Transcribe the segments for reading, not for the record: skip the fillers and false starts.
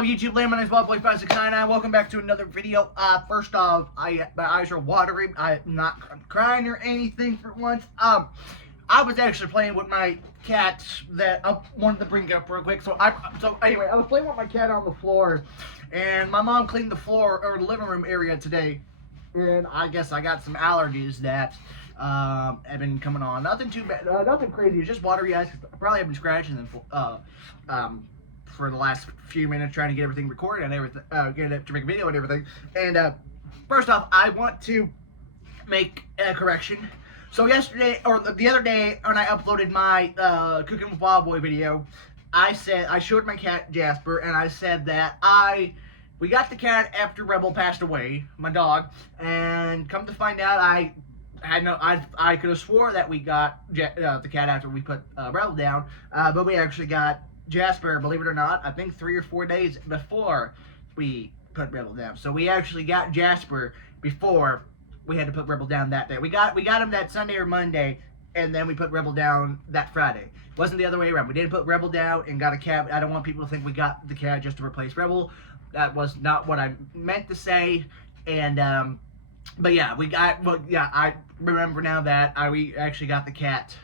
all of YouTube land. My name is BobBoy5699. Welcome back to another video. First off, my eyes are watering. I'm not crying or anything for once. I was actually playing with my cat that I wanted to bring up real quick. So anyway, I was playing with my cat on the floor, and my mom cleaned the floor or the living room area today, and I guess I got some allergies that have been coming on. Nothing too bad, nothing crazy. It's just watery eyes. I probably have been scratching them for the last few minutes trying to get everything recorded and everything, get it to make a video and everything. And first off, I want to make a correction. So yesterday, or the other day, when I uploaded my Cooking with Wild Boy video, I showed my cat Jasper, and I said that we got the cat after Rebel passed away, my dog, and come to find out, I could have swore that we got the cat after we put Rebel down, but we actually got Jasper, believe it or not, I think 3 or 4 days before we put Rebel down. So we actually got Jasper before we had to put Rebel down that day. We got him that Sunday or Monday, and then we put Rebel down that Friday. It wasn't the other way around. We didn't put Rebel down and got a cat. I don't want people to think we got the cat just to replace Rebel. That was not what I meant to say. And but yeah, I remember now that we actually got the cat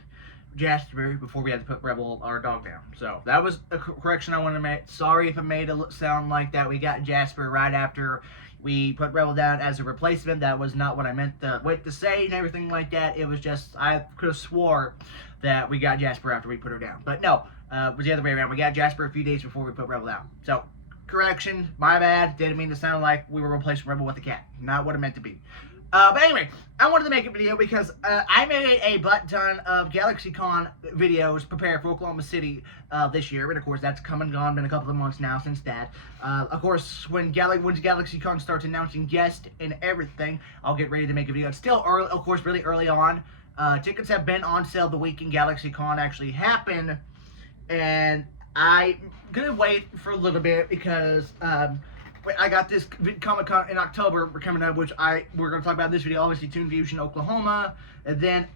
Jasper before we had to put Rebel, our dog, down. So that was a correction I wanted to make. Sorry if it made it sound like that we got Jasper right after we put Rebel down as a replacement. That was not what I meant to say and everything like that. It was just, I could have swore that we got Jasper after we put her down. But no, it was the other way around. We got Jasper a few days before we put Rebel down. So, correction, my bad. Didn't mean to sound like we were replacing Rebel with a cat. Not what it meant to be. But anyway, I wanted to make a video because I made a butt ton of GalaxyCon videos prepared for Oklahoma City this year, and of course that's come and gone, been a couple of months now since that. Of course, when GalaxyCon starts announcing guests and everything, I'll get ready to make a video. It's still early, of course, really early on. Tickets have been on sale the weekend GalaxyCon actually happened, and I'm gonna wait for a little bit because I got this Comic-Con in October coming up, which we're going to talk about in this video, obviously Toonfushion, Oklahoma. And then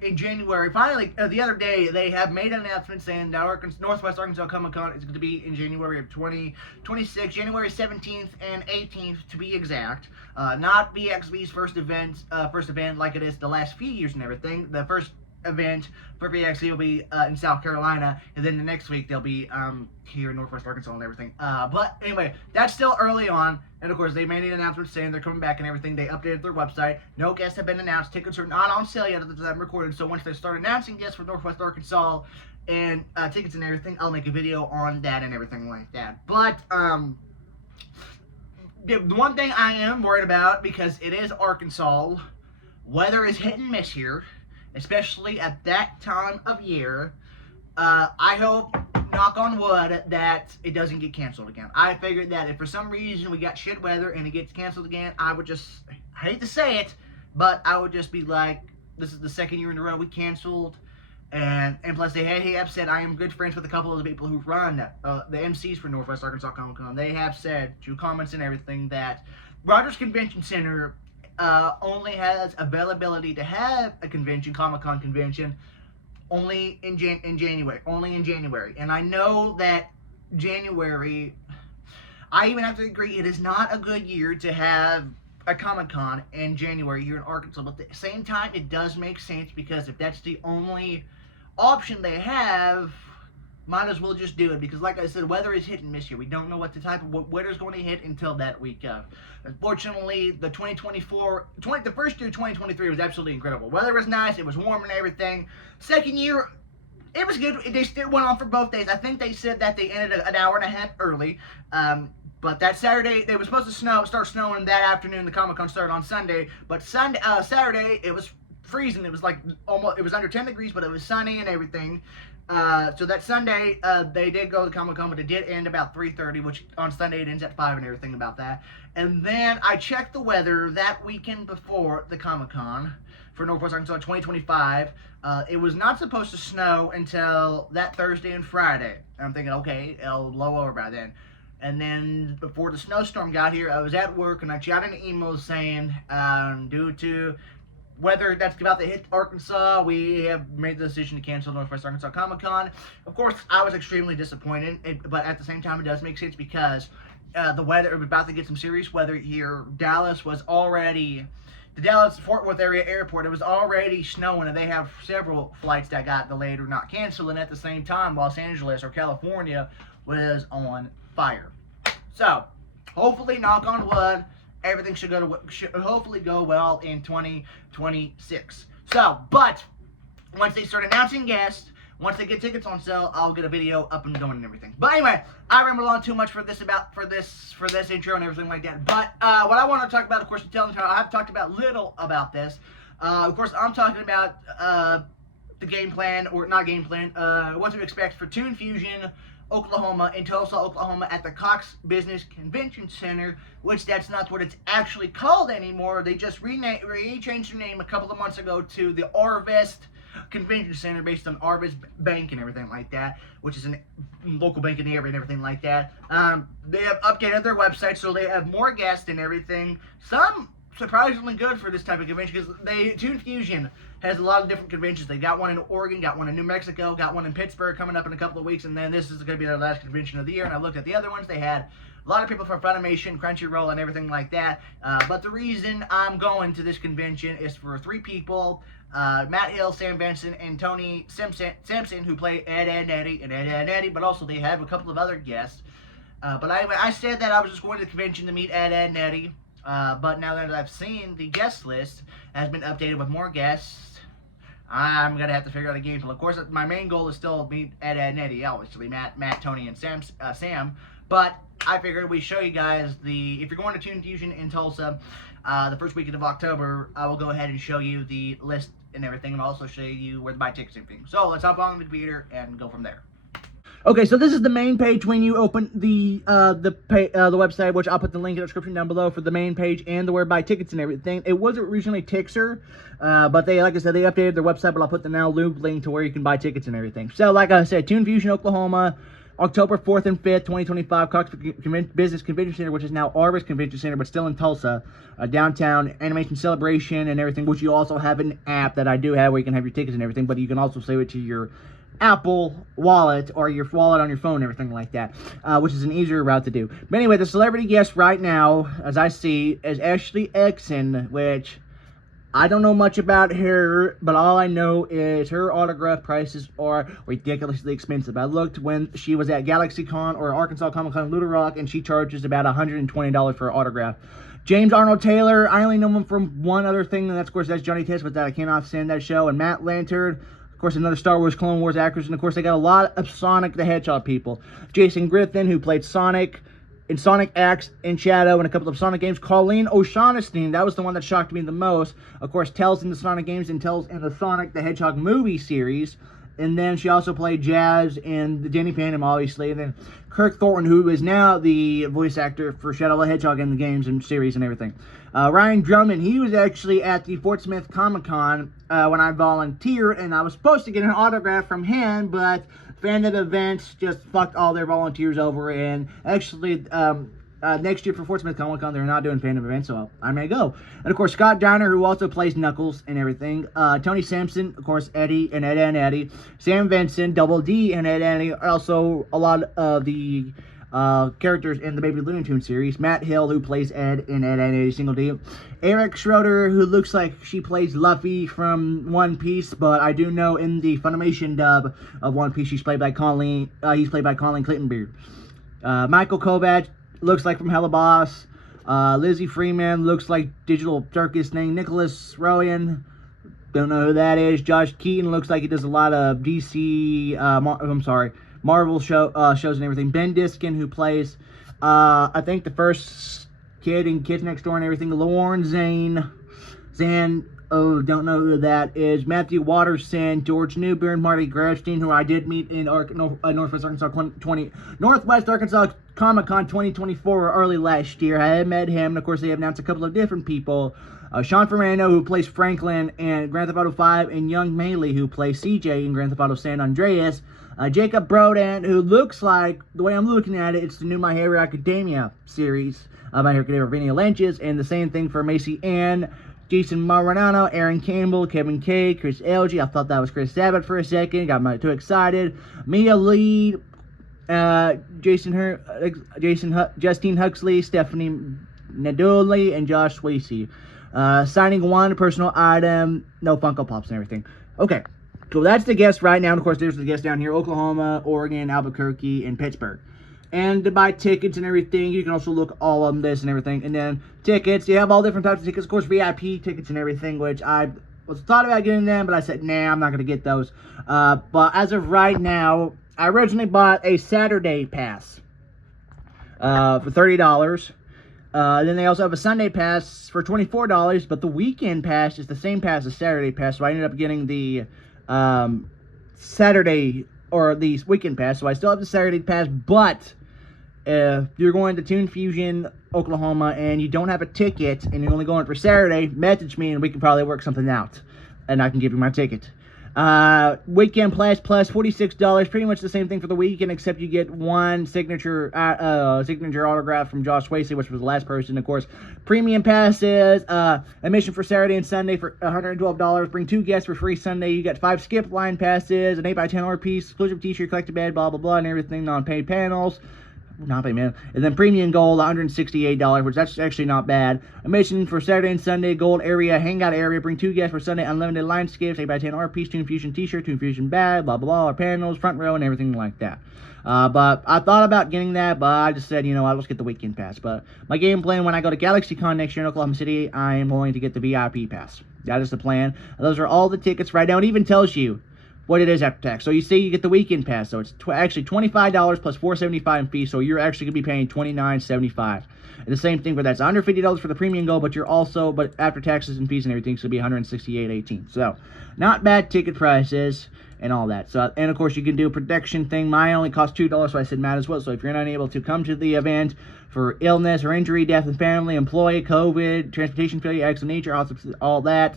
in January, finally, the other day, they have made an announcement saying that Northwest Arkansas Comic-Con is going to be in January of 2026, January 17th and 18th to be exact. Not VXV's first event like it is the last few years and everything. The first event for VXV will be in South Carolina, and then the next week they'll be here in Northwest Arkansas and everything. But anyway, that's still early on, and of course they made an announcement saying they're coming back and everything. They updated their website. No guests have been announced. Tickets are not on sale yet at the time I'm recording, so once they start announcing guests for Northwest Arkansas and tickets and everything, I'll make a video on that and everything like that. But the one thing I am worried about, because it is Arkansas, weather is hit and miss here, especially at that time of year. I hope, knock on wood, that it doesn't get canceled again. I figured that if for some reason we got shit weather and it gets canceled again, I would just, I hate to say it, but I would just be like, this is the second year in a row we canceled. And plus they have said, I am good friends with a couple of the people who run the MCs for Northwest Arkansas Comic Con. They have said, through comments and everything, that Rogers Convention Center only has availability to have a convention, Comic-Con convention, only in January. And I know that January, I even have to agree, it is not a good year to have a Comic-Con in January here in Arkansas. But at the same time, it does make sense, because if that's the only option they have, might as well just do it, because like I said, weather is hit and miss here. We don't know what the type of weather is going to hit until that week of. Unfortunately, the first year, 2023, was absolutely incredible. Weather was nice, it was warm and everything. Second year, it was good. They still went on for both days. I think they said that they ended an hour and a half early. But that Saturday, they were supposed to start snowing that afternoon. The Comic-Con started on Sunday, but Saturday, it was freezing. It was like it was under 10 degrees, but it was sunny and everything. So that Sunday, they did go to Comic-Con, but it did end about 3:30, which on Sunday it ends at 5 and everything about that. And then I checked the weather that weekend before the Comic-Con for Northwest Arkansas 2025. It was not supposed to snow until that Thursday and Friday. And I'm thinking, okay, it'll blow over by then. And then before the snowstorm got here, I was at work and I got an email saying, due to weather that's about to hit Arkansas, we have made the decision to cancel Northwest Arkansas Comic Con. Of course, I was extremely disappointed, but at the same time, it does make sense, because the weather, we're about to get some serious weather here. Dallas was already, the Dallas Fort Worth area airport, it was already snowing, and they have several flights that got delayed or not canceled. And at the same time, Los Angeles or California was on fire. So, hopefully, knock on wood, everything should hopefully go well in 2026. So, but once they start announcing guests, once they get tickets on sale, I'll get a video up and going and everything. But anyway, I rambled on too much for this intro and everything like that. But what I want to talk about, of course, I've talked about little about this. Of course, I'm talking about the game plan, or not game plan, what to expect for Toonfushion, Oklahoma, in Tulsa, Oklahoma, at the Cox Business Convention Center, which that's not what it's actually called anymore. They just changed their name a couple of months ago to the Arvest Convention Center, based on Arvest Bank and everything like that, which is a local bank in the area and everything like that. They have updated their website, so they have more guests and everything. Some surprisingly good for this type of convention, because Toonfushion has a lot of different conventions. They got one in Oregon, got one in New Mexico, got one in Pittsburgh coming up in a couple of weeks, and then this is going to be their last convention of the year. And I looked at the other ones. They had a lot of people from Funimation, Crunchyroll, and everything like that. But the reason I'm going to this convention is for 3 people. Matt Hill, Sam Vincent, and Tony Simpson, who play Ed, Edd, and Eddie, but also they have a couple of other guests. But anyway, I said that I was just going to the convention to meet Ed, and Eddie. But now that I've seen the guest list has been updated with more guests, I'm going to have to figure out a game plan. Of course, my main goal is still to meet Ed, and Eddie, obviously, Matt, Tony, and Sam. But I figured we'd show you guys if you're going to Toonfushion in Tulsa, the first weekend of October, I will go ahead and show you the list and everything, and also show you where to buy tickets and everything. So let's hop on the computer and go from there. Okay, so this is the main page when you open the website, which I'll put the link in the description down below for the main page and the where to buy tickets and everything. It was originally Tixer, but they, like I said, they updated their website, but I'll put the now loop link to where you can buy tickets and everything. So, like I said, Toonfushion, Oklahoma, October 4th and 5th, 2025, Cox Business Convention Center, which is now Arvest Convention Center, but still in Tulsa, downtown, animation celebration and everything, which you also have an app that I do have where you can have your tickets and everything, but you can also save it to your Apple Wallet or your wallet on your phone, everything like that, which is an easier route to do. But anyway, the celebrity guest right now, as I see, is Ashley Exon, which I don't know much about her, but all I know is her autograph prices are ridiculously expensive. I looked when she was at GalaxyCon or Arkansas Comic Con Little Rock, and she charges about $120 for an autograph. James Arnold Taylor, I only know him from one other thing, and that's, of course, that's Johnny Test, but that I cannot stand that show. And Matt Lantern, of course, another Star Wars Clone Wars actress, and of course, they got a lot of Sonic the Hedgehog people. Jason Griffin, who played Sonic in Sonic X and Shadow and a couple of Sonic games. Colleen O'Shaughnessy, that was the one that shocked me the most. Of course, Tails in the Sonic games and Tails in the Sonic the Hedgehog movie series. And then she also played Jazz in the Danny Phantom, obviously. And then Kirk Thornton, who is now the voice actor for Shadow the Hedgehog in the games and series and everything. Ryan Drummond, he was actually at the Fort Smith Comic Con when I volunteered, and I was supposed to get an autograph from him, but Fandom Events just fucked all their volunteers over, and actually next year for Fort Smith Comic Con, they're not doing Fandom Events, so I may go. And of course, Scott Diner, who also plays Knuckles and everything. Tony Sampson, of course, Eddie and Ed, and Eddie. Sam Vincent, Double D, and Ed, and Eddie. Also, a lot of the characters in the Baby Looney Tunes series. Matt Hill, who plays Ed in Ed, and Eddie Single D. Eric Schroeder, who looks like she plays Luffy from One Piece, but I do know in the Funimation dub of One Piece, he's played by Colleen Clayton-Beard. Michael Kovac looks like from Hello Boss. Lizzie Freeman looks like Digital Circus thing. Nicholas Rowan, don't know who that is. Josh Keaton looks like he does a lot of DC, Marvel shows and everything. Ben Diskin, who plays, I think the first kid in Kids Next Door and everything. Lauren Zan, oh, don't know who that is. Matthew Watterson, George Newbern, Marty Grafstein, who I did meet in Northwest Arkansas Comic Con 2024 early last year. I had met him, and of course they have announced a couple of different people. Sean Fernando, who plays Franklin in Grand Theft Auto 5, and Young Maley, who plays CJ in Grand Theft Auto San Andreas. Jacob Brodan, who looks like, the way I'm looking at it, it's the new My Hero Academia series. My Hero Academia Vinny Lynch's, and the same thing for Macy Ann, Jason Marinano, Aaron Campbell, Kevin K, Chris Elgie. I thought that was Chris Sabat for a second. Got too excited. Mia Lee, Justine Huxley, Stephanie Nadoli, and Josh Swayze. Signing one personal item, no Funko Pops and everything. Okay, so that's the guest right now. And of course, there's the guest down here: Oklahoma, Oregon, Albuquerque, and Pittsburgh. And to buy tickets and everything, you can also look all on this and everything. And then tickets, you have all different types of tickets. Of course, VIP tickets and everything, which I was thought about getting them, but I said, nah, I'm not going to get those. But as of right now, I originally bought a Saturday pass for $30. Then they also have a Sunday pass for $24, but the weekend pass is the same pass as Saturday pass, so I ended up getting the Saturday or the weekend pass, so I still have the Saturday pass. But if you're going to Toonfushion, Oklahoma, and you don't have a ticket and you're only going for Saturday, message me and we can probably work something out, and I can give you my ticket. Weekend plus $46, pretty much the same thing for the weekend, except you get one signature autograph from Josh Swayze, which was the last person. Of course, premium passes, admission for Saturday and Sunday for $112. Bring 2 guests for free Sunday. You got 5 skip line passes, an 8x10 art piece, exclusive t-shirt, collector bed, blah blah blah, and everything. Non-paid panels. Not bad, man. And then premium gold, $168, which that's actually not bad. Admission for Saturday and Sunday, gold area, hangout area. Bring 2 guests for Sunday, unlimited line skips, 8x10 art piece, Toonfushion t-shirt, Toonfushion bag, blah, blah, blah, our panels, front row, and everything like that. But I thought about getting that, but I just said, you know, I'll just get the weekend pass. But my game plan when I go to GalaxyCon next year in Oklahoma City, I am going to get the VIP pass. That is the plan. Those are all the tickets right now. It even tells you what it is after tax. So you see, you get the weekend pass, so it's actually $25 plus $4.75 in fees, so you're actually going to be paying $29.75. And the same thing for that. It's under $50 for the premium gold, but after taxes and fees and everything, it's going to be $168.18. So not bad ticket prices and all that. So, and of course, you can do a protection thing. Mine only costs $2, so I said might as well. So if you're not able to come to the event for illness or injury, death in family, employee, COVID, transportation failure, accident nature, all that,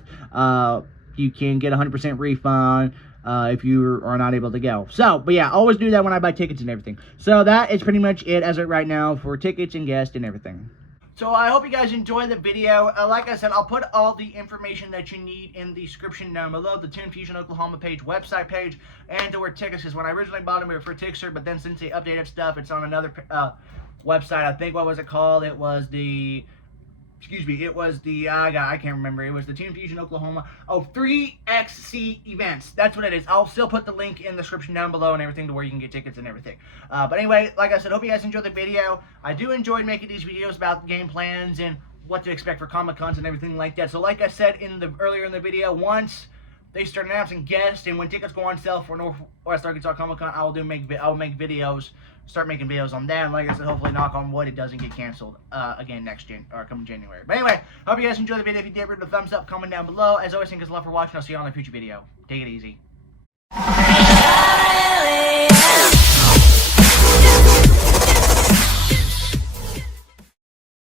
you can get a 100% refund if you are not able to go. So, but yeah, always do that when I buy tickets and everything. So that is pretty much it as of right now for tickets and guests and everything. So I hope you guys enjoyed the video. Like I said, I'll put all the information that you need in the description down below. The Toonfushion Oklahoma page, website page, and to where tickets. Because when I originally bought them, they were for Tixer, but then since they updated stuff, it's on another website. I think, what was it called? It was the... I can't remember. It was the Toonfushion Oklahoma. Oh, 3XC events. That's what it is. I'll still put the link in the description down below and everything to where you can get tickets and everything. But anyway, like I said, hope you guys enjoyed the video. I do enjoy making these videos about game plans and what to expect for Comic-Cons and everything like that. So like I said earlier in the video, once they start announcing guests and when tickets go on sale for Northwest Arkansas Comic-Con, I'll make videos. Start making videos on that, and like I said, hopefully, knock on wood, it doesn't get canceled again coming January. But anyway, hope you guys enjoyed the video. If you did, give it a thumbs up, comment down below. As always, thank you guys a lot for watching. I'll see you on a future video. Take it easy.